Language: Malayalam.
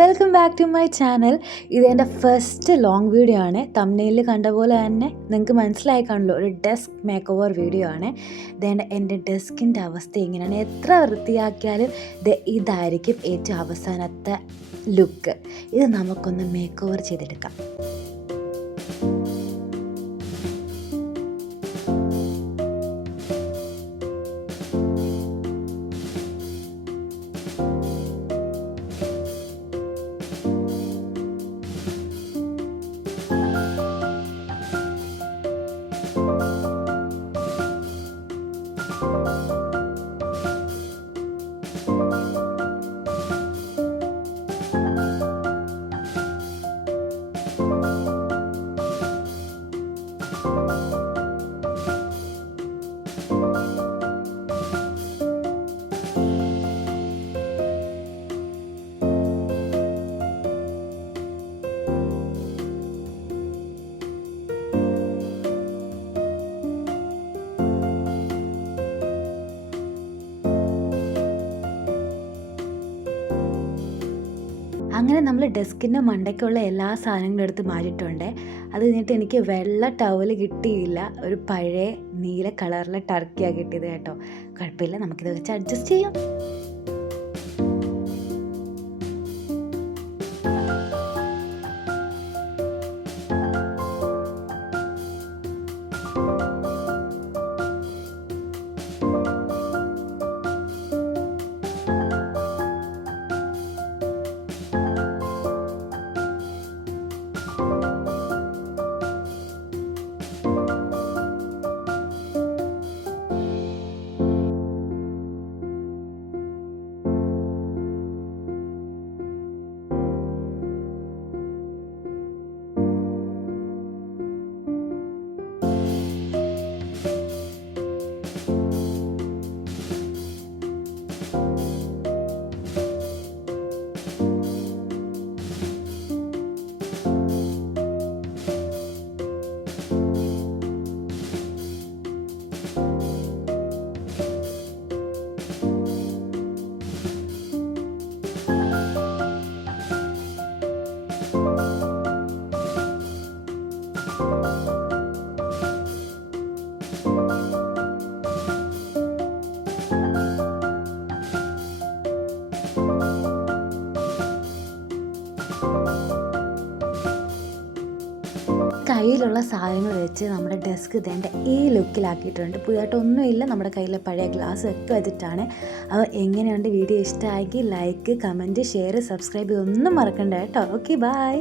Welcome back to my channel. ഇത് എൻ്റെ ഫസ്റ്റ് ലോങ് വീഡിയോ ആണ്. തംബ്നെയിലിൽ കണ്ട പോലെ തന്നെ നിങ്ങൾക്ക് മനസ്സിലായി കാണുമല്ലോ, ഒരു ഡെസ്ക് മേക്ക് ഓവർ വീഡിയോ ആണ്. ഇതേണ്ട എൻ്റെ ഡെസ്കിൻ്റെ അവസ്ഥ ഇങ്ങനെയാണ്. എത്ര വൃത്തിയാക്കിയാലും ഇതായിരിക്കും ഏറ്റവും അവസാനത്തെ ലുക്ക്. ഇത് നമുക്കൊന്ന് മേക്ക് ഓവർ ചെയ്തെടുക്കാം. അങ്ങനെ നമ്മൾ ഡെസ്കിൻ്റെ മണ്ടയ്ക്കുള്ള എല്ലാ സാധനങ്ങളും എടുത്ത് മാറ്റിയിട്ടുണ്ട്. അത് കഴിഞ്ഞിട്ട് എനിക്ക് വെള്ള ടവൽ കിട്ടിയില്ല, ഒരു പഴയ നീല കളറിലെ ടർക്കിയാണ് കിട്ടിയത് കേട്ടോ. കുഴപ്പമില്ല, നമുക്കിത് വെച്ച് അഡ്ജസ്റ്റ് ചെയ്യാം. കയ്യിലുള്ള സാധനങ്ങൾ വെച്ച് നമ്മുടെ ഡെസ്ക് ഇതേണ്ട ഈ ലുക്കിലാക്കിയിട്ടുണ്ട്. പുതിയതായിട്ടൊന്നുമില്ല, നമ്മുടെ കയ്യിലെ പഴയ ഗ്ലാസ് ഒക്കെ വെച്ചിട്ടാണ്. അപ്പോൾ എങ്ങനെയുണ്ട് വീഡിയോ? ഇഷ്ടമായെങ്കിൽ ലൈക്ക്, കമൻറ്റ്, ഷെയർ, സബ്സ്ക്രൈബ് ഒന്നും മറക്കണ്ട കേട്ടോ. Okay, by.